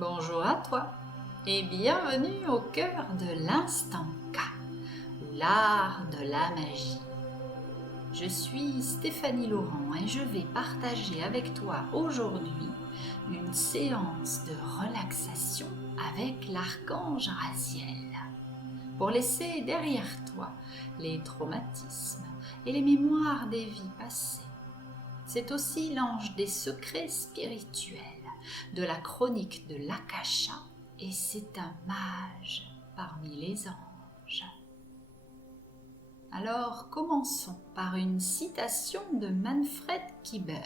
Bonjour à toi et bienvenue au cœur de l'instant K, ou l'art de la magie. Je suis Stéphanie Laurent et je vais partager avec toi aujourd'hui une séance de relaxation avec l'archange Raziel pour laisser derrière toi les traumatismes et les mémoires des vies passées. C'est aussi l'ange des secrets spirituels, de la chronique de l'Akasha, et c'est un mage parmi les anges. Alors commençons par une citation de Manfred Kieber.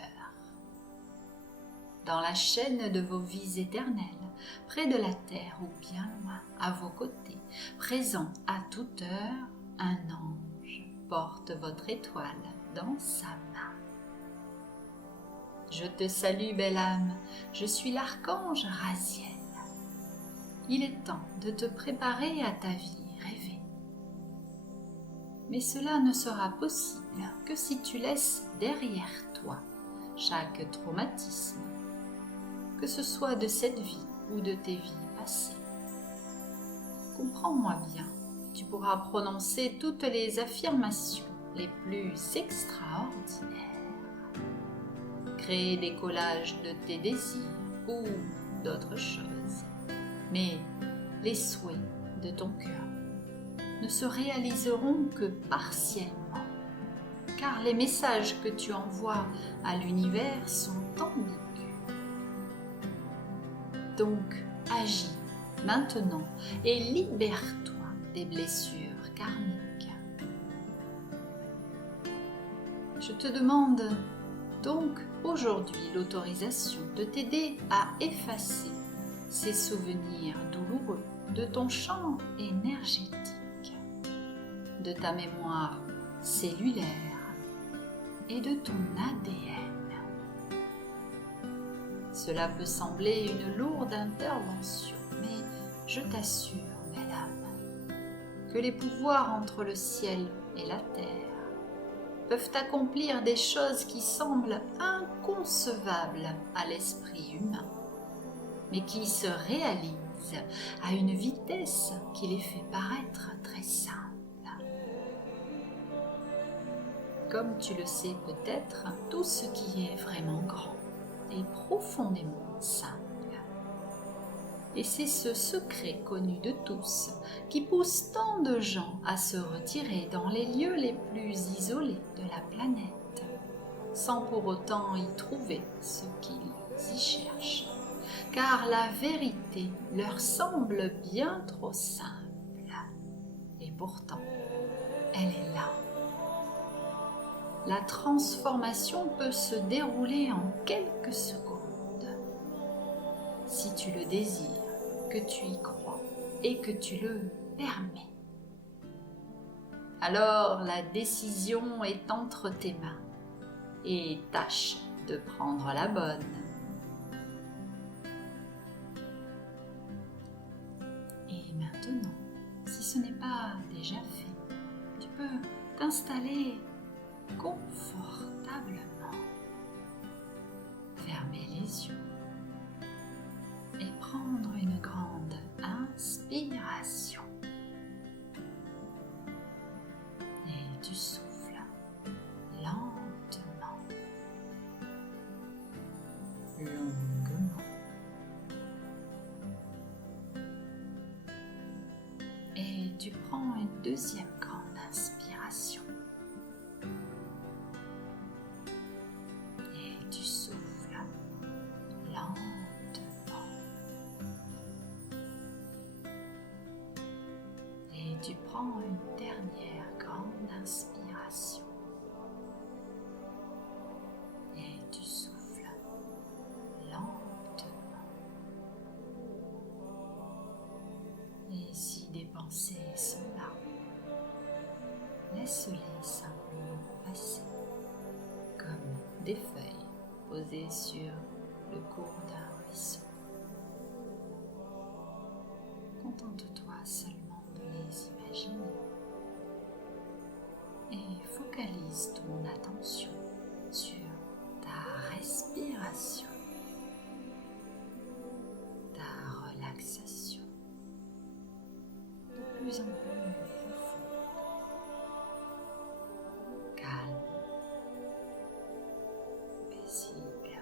Dans la chaîne de vos vies éternelles, près de la terre ou bien loin, à vos côtés, présent à toute heure, un ange porte votre étoile dans sa main. Je te salue, belle âme, je suis l'archange Raziel. Il est temps de te préparer à ta vie rêvée. Mais cela ne sera possible que si tu laisses derrière toi chaque traumatisme, que ce soit de cette vie ou de tes vies passées. Comprends-moi bien, tu pourras prononcer toutes les affirmations les plus extraordinaires. Créer des collages de tes désirs ou d'autres choses. Mais les souhaits de ton cœur ne se réaliseront que partiellement, car les messages que tu envoies à l'univers sont ambigus. Donc, agis maintenant et libère-toi des blessures karmiques. Je te demande donc aujourd'hui l'autorisation de t'aider à effacer ces souvenirs douloureux de ton champ énergétique, de ta mémoire cellulaire et de ton ADN. Cela peut sembler une lourde intervention, mais je t'assure, belle âme, que les pouvoirs entre le ciel et la terre peuvent accomplir des choses qui semblent inconcevables à l'esprit humain, mais qui se réalisent à une vitesse qui les fait paraître très simples. Comme tu le sais peut-être, tout ce qui est vraiment grand est profondément simple. Et c'est ce secret connu de tous qui pousse tant de gens à se retirer dans les lieux les plus isolés de la planète, sans pour autant y trouver ce qu'ils y cherchent, car la vérité leur semble bien trop simple. Et pourtant, elle est là. La transformation peut se dérouler en quelques secondes. Si tu le désires, que tu y crois et que tu le permets. Alors la décision est entre tes mains et tâche de prendre la bonne. Et maintenant, si ce n'est pas déjà fait, tu peux t'installer confortablement. Fermer les yeux et prendre une grande inspiration. Et tu souffles lentement, longuement. Et tu prends une deuxième grande inspiration. Et tu souffles lentement. Et tu prends une dernière grande inspiration. Et tu souffles lentement. Et si des pensées sont là, laisse-les simplement passer, comme des feuilles posées sur le cours d'un ruisseau. Contente-toi seulement de les imaginer et focalise ton attention sur ta respiration, ta plus en plus profonde, calme, paisible,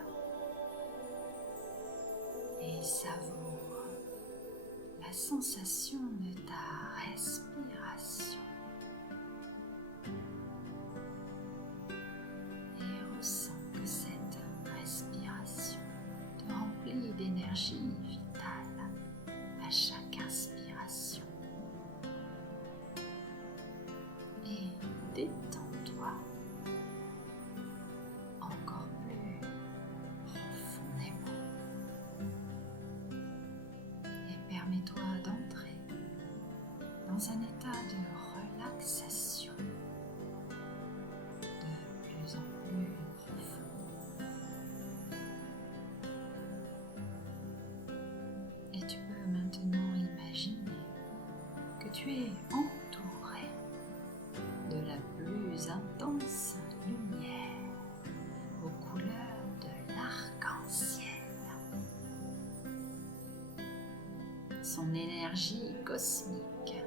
et savoure la sensation de ta respiration et ressens que cette respiration te remplit d'énergie vitale à chaque inspiration. Et détends-toi encore plus profondément et permets-toi d'entrer dans un état de relaxation de plus en plus profond. Et tu peux maintenant imaginer que tu es entouré de la plus intense lumière aux couleurs de l'arc-en-ciel. Son énergie cosmique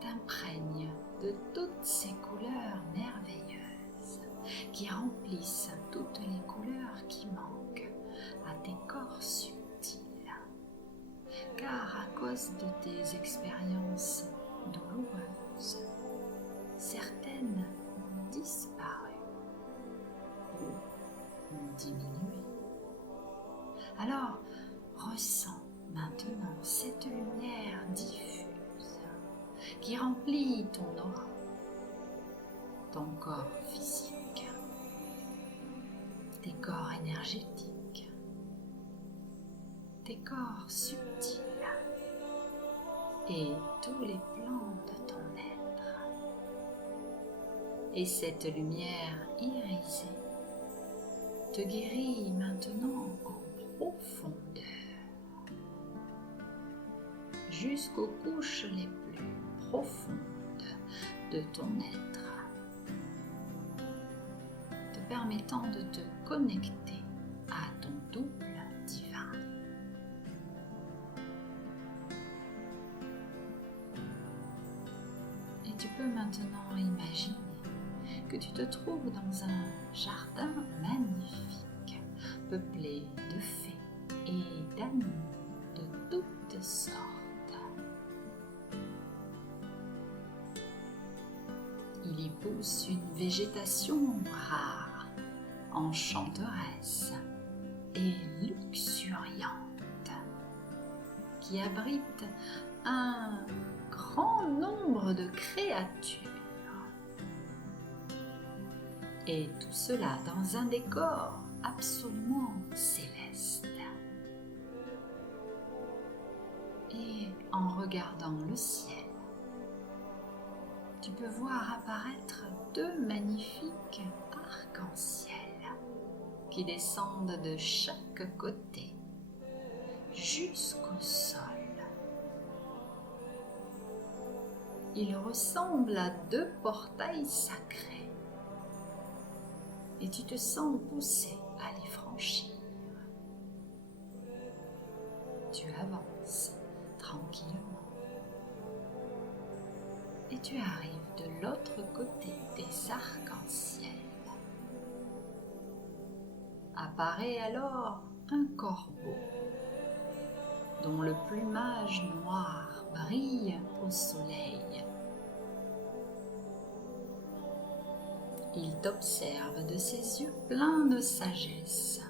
t'imprègne de toutes ces couleurs merveilleuses qui remplissent toutes les couleurs qui manquent à tes corps subtils. Car à cause de tes expériences douloureuses, certaines ont disparu ou ont diminué. Alors, ressens maintenant cette lumière diffuse qui remplit ton aura, ton corps physique, tes corps énergétiques, tes corps subtils et tous les plans de ton être. Et cette lumière irisée te guérit maintenant en profondeur, jusqu'aux couches les plus profondes de ton être, te permettant de te connecter à ton double divin. Et tu peux maintenant imaginer que tu te trouves dans un jardin magnifique, peuplé de fées et d'animaux de toutes sortes. Il y pousse une végétation rare, enchanteresse et luxuriante, qui abrite un grand nombre de créatures. Et tout cela dans un décor absolument céleste. Et en regardant le ciel, tu peux voir apparaître deux magnifiques arcs-en-ciel qui descendent de chaque côté jusqu'au sol. Ils ressemblent à deux portails sacrés et tu te sens poussé à les franchir. Tu avances tranquillement et tu arrives de l'autre côté des arcs-en-ciel. Apparaît alors un corbeau dont le plumage noir brille au soleil. Il t'observe de ses yeux pleins de sagesse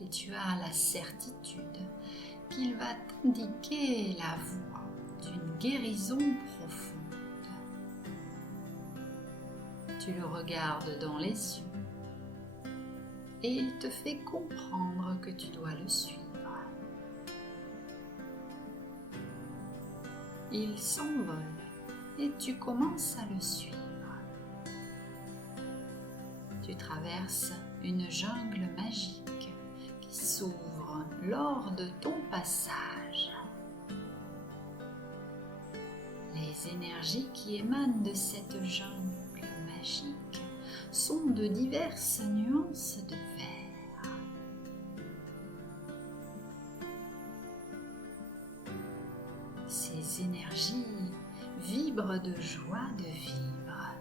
et tu as la certitude qu'il va t'indiquer la voie d'une guérison profonde. Tu le regardes dans les yeux et il te fait comprendre que tu dois le suivre. Il s'envole et tu commences à le suivre. Tu traverses une jungle magique qui s'ouvre lors de ton passage. Les énergies qui émanent de cette jungle magique sont de diverses nuances de vert. ces énergies vibrent de joie de vivre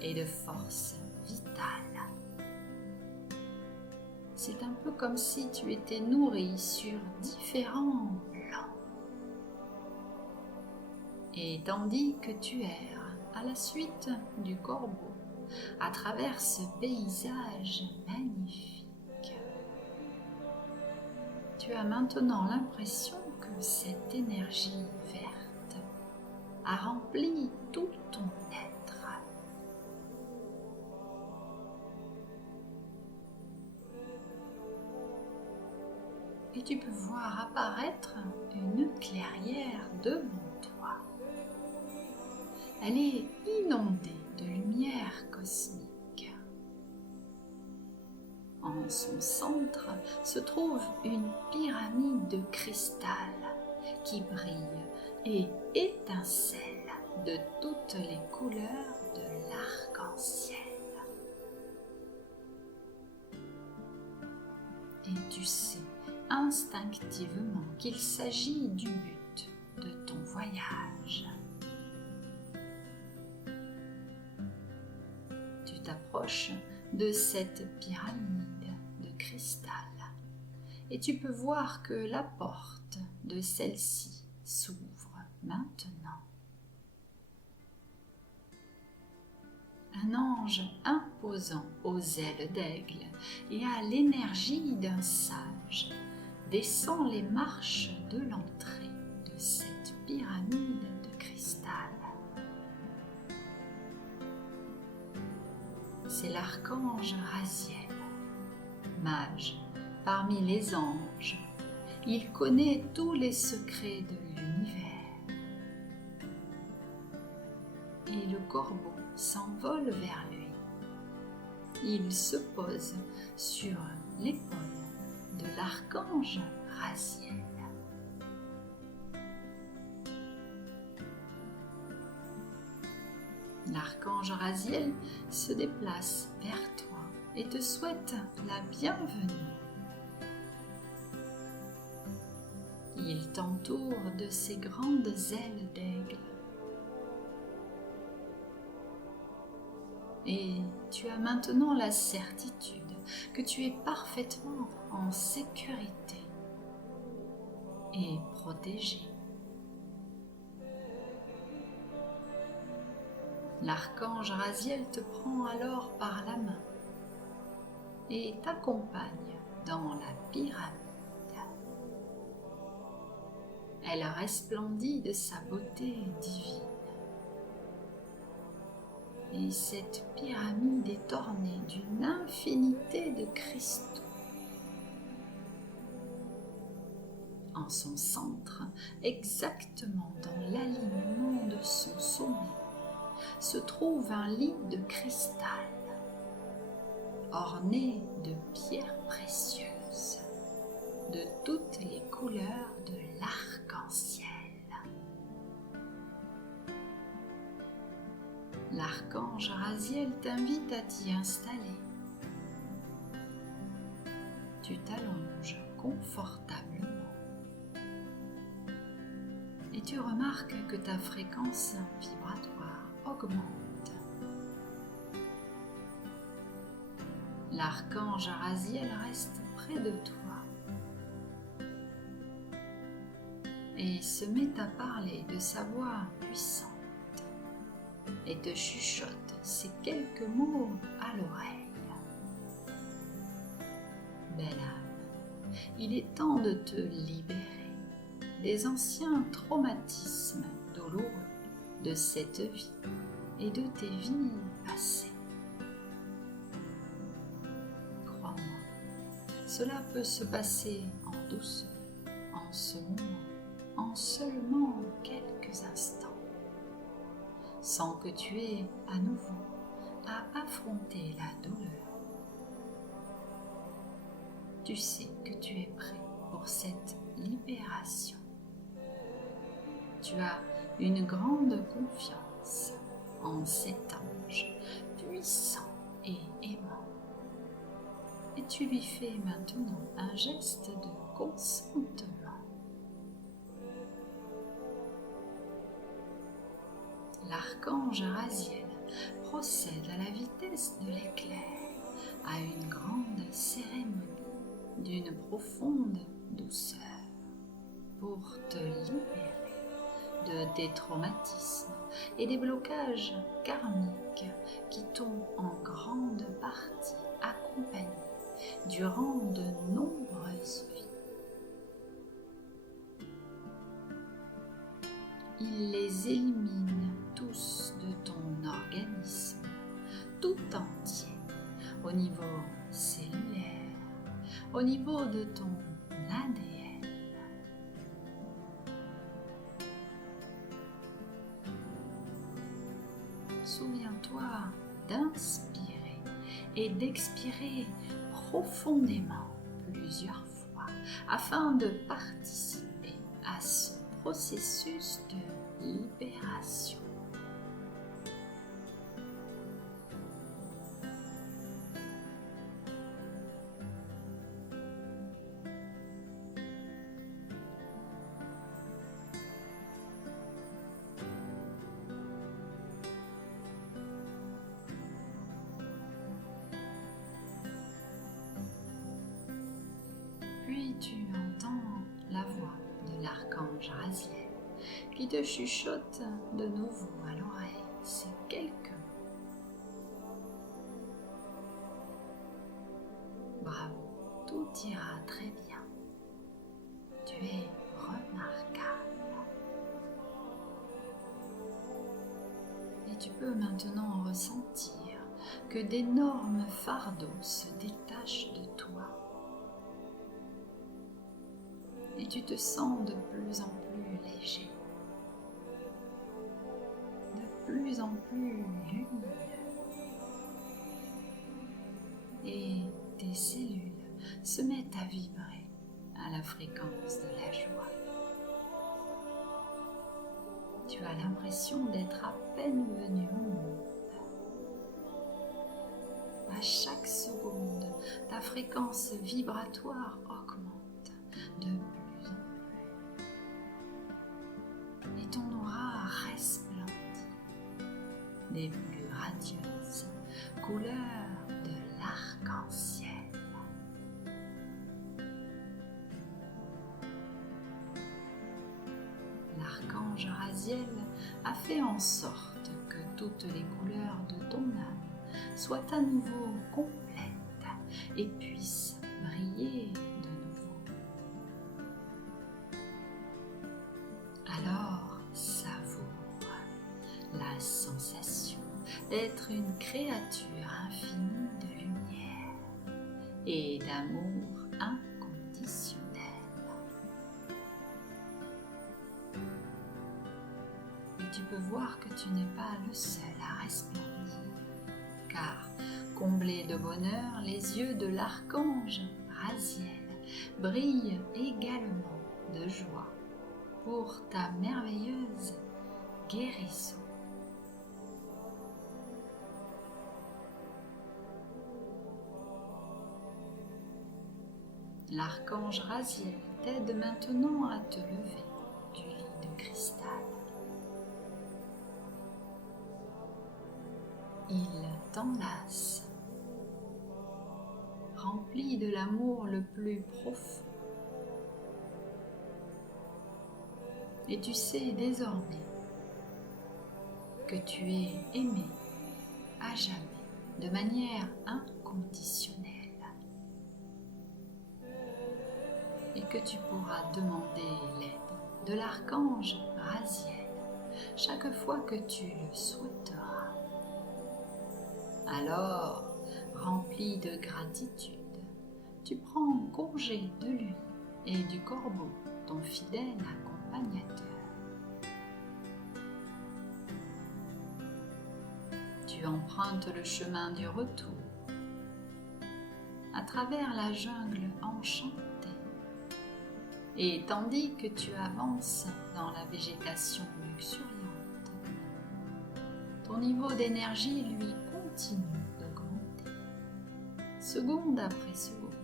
et de force vitale. C'est un peu comme si tu étais nourri sur différents plans. Et tandis que tu erres à la suite du corbeau, à travers ce paysage magnifique, tu as maintenant l'impression que cette énergie verte a rempli tout ton être. Et tu peux voir apparaître une clairière devant toi. Elle est inondée de lumière cosmique. En son centre se trouve une pyramide de cristal qui brille et étincelle de toutes les couleurs de l'arc-en-ciel. Et tu sais instinctivement qu'il s'agit du but de ton voyage. Tu t'approches de cette pyramide de cristal et tu peux voir que la porte de celle-ci s'ouvre maintenant. Un ange imposant aux ailes d'aigle et à l'énergie d'un sage descend les marches de l'entrée de cette pyramide de cristal. C'est l'archange Raziel, mage parmi les anges. Il connaît tous les secrets de l'univers. Et le corbeau s'envole vers lui. Il se pose sur l'épaule de l'archange Raziel. L'archange Raziel se déplace vers toi et te souhaite la bienvenue. Il t'entoure de ses grandes ailes d'aigle. Et tu as maintenant la certitude que tu es parfaitement en sécurité et protégé. L'archange Raziel te prend alors par la main et t'accompagne dans la pyramide. Elle resplendit de sa beauté divine. Et cette pyramide est ornée d'une infinité de cristaux. En son centre, exactement dans l'alignement de son sommet, se trouve un lit de cristal, orné de pierres précieuses, de toutes les couleurs de l'arc-en-ciel. L'archange Raziel t'invite à t'y installer. Tu t'allonges confortablement et tu remarques que ta fréquence vibratoire augmente. L'archange Raziel reste près de toi et se met à parler de sa voix puissante et te chuchote ces quelques mots à l'oreille. Belle âme, il est temps de te libérer des anciens traumatismes douloureux de cette vie et de tes vies passées. Crois-moi, cela peut se passer en douceur, en ce moment, en seulement quelques instants, sans que tu aies à nouveau à affronter la douleur. Tu sais que tu es prêt pour cette libération. Tu as une grande confiance en cet ange puissant et aimant. Et tu lui fais maintenant un geste de consentement. l'archange Raziel procède à la vitesse de l'éclair à une grande cérémonie d'une profonde douceur pour te libérer de tes traumatismes et des blocages karmiques qui t'ont en grande partie accompagné durant de nombreuses vies. Il les élimine tous de ton organisme tout entier, au niveau cellulaire, au niveau de ton ADN. Souviens-toi d'inspirer et d'expirer profondément plusieurs fois afin de participer à ce processus de libération. Puis tu entends la voix de l'archange Raziel qui te chuchote de nouveau à l'oreille ces quelques mots. Bravo, tout ira très bien. Tu es remarquable. Et tu peux maintenant ressentir que d'énormes fardeaux se détachent de toi. Et tu te sens de plus en plus léger, de plus en plus lumineux. Et tes cellules se mettent à vibrer à la fréquence de la joie. Tu as l'impression d'être à peine venu au monde. À chaque seconde, ta fréquence vibratoire augmente de plus en plus. Et ton aura resplendit des plus radieuses couleurs de l'arc-en-ciel. L'archange Raziel a fait en sorte que toutes les couleurs de ton âme soient à nouveau complètes et puissent briller de nouveau. Alors savoure la sensation d'être une créature infinie de lumière et d'amour inconditionnel. Et tu peux voir que tu n'es pas le seul à resplendir, car, comblés de bonheur, les yeux de l'archange Raziel brillent également de joie pour ta merveilleuse guérison. L'archange Raziel t'aide maintenant à te lever du lit de cristal. Il t'enlace, rempli de l'amour le plus profond. Et tu sais désormais que tu es aimé à jamais de manière inconditionnelle et que tu pourras demander l'aide de l'archange Raziel chaque fois que tu le souhaiteras. Alors, rempli de gratitude, tu prends congé de lui et du corbeau, ton fidèle accompagnateur. Tu empruntes le chemin du retour à travers la jungle enchantée. Et tandis que tu avances dans la végétation luxuriante, ton niveau d'énergie, lui, continue d'augmenter, seconde après seconde,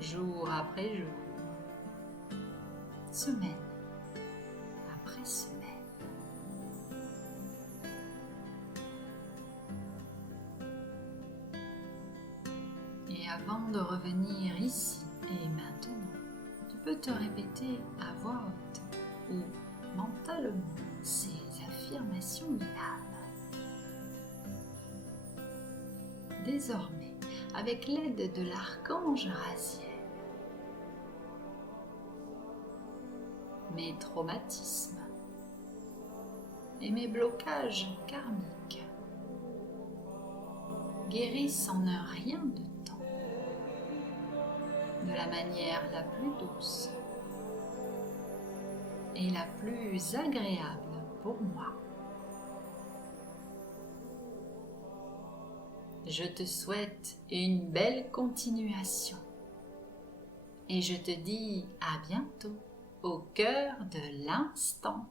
jour après jour, semaine après semaine. avant de revenir ici et maintenant, tu peux te répéter à voix haute ou mentalement ces affirmations de l'âme. Désormais, avec l'aide de l'archange Raziel, mes traumatismes et mes blocages karmiques guérissent en un rien de temps, de la manière la plus douce et la plus agréable pour moi. Je te souhaite une belle continuation et je te dis à bientôt au cœur de l'instant.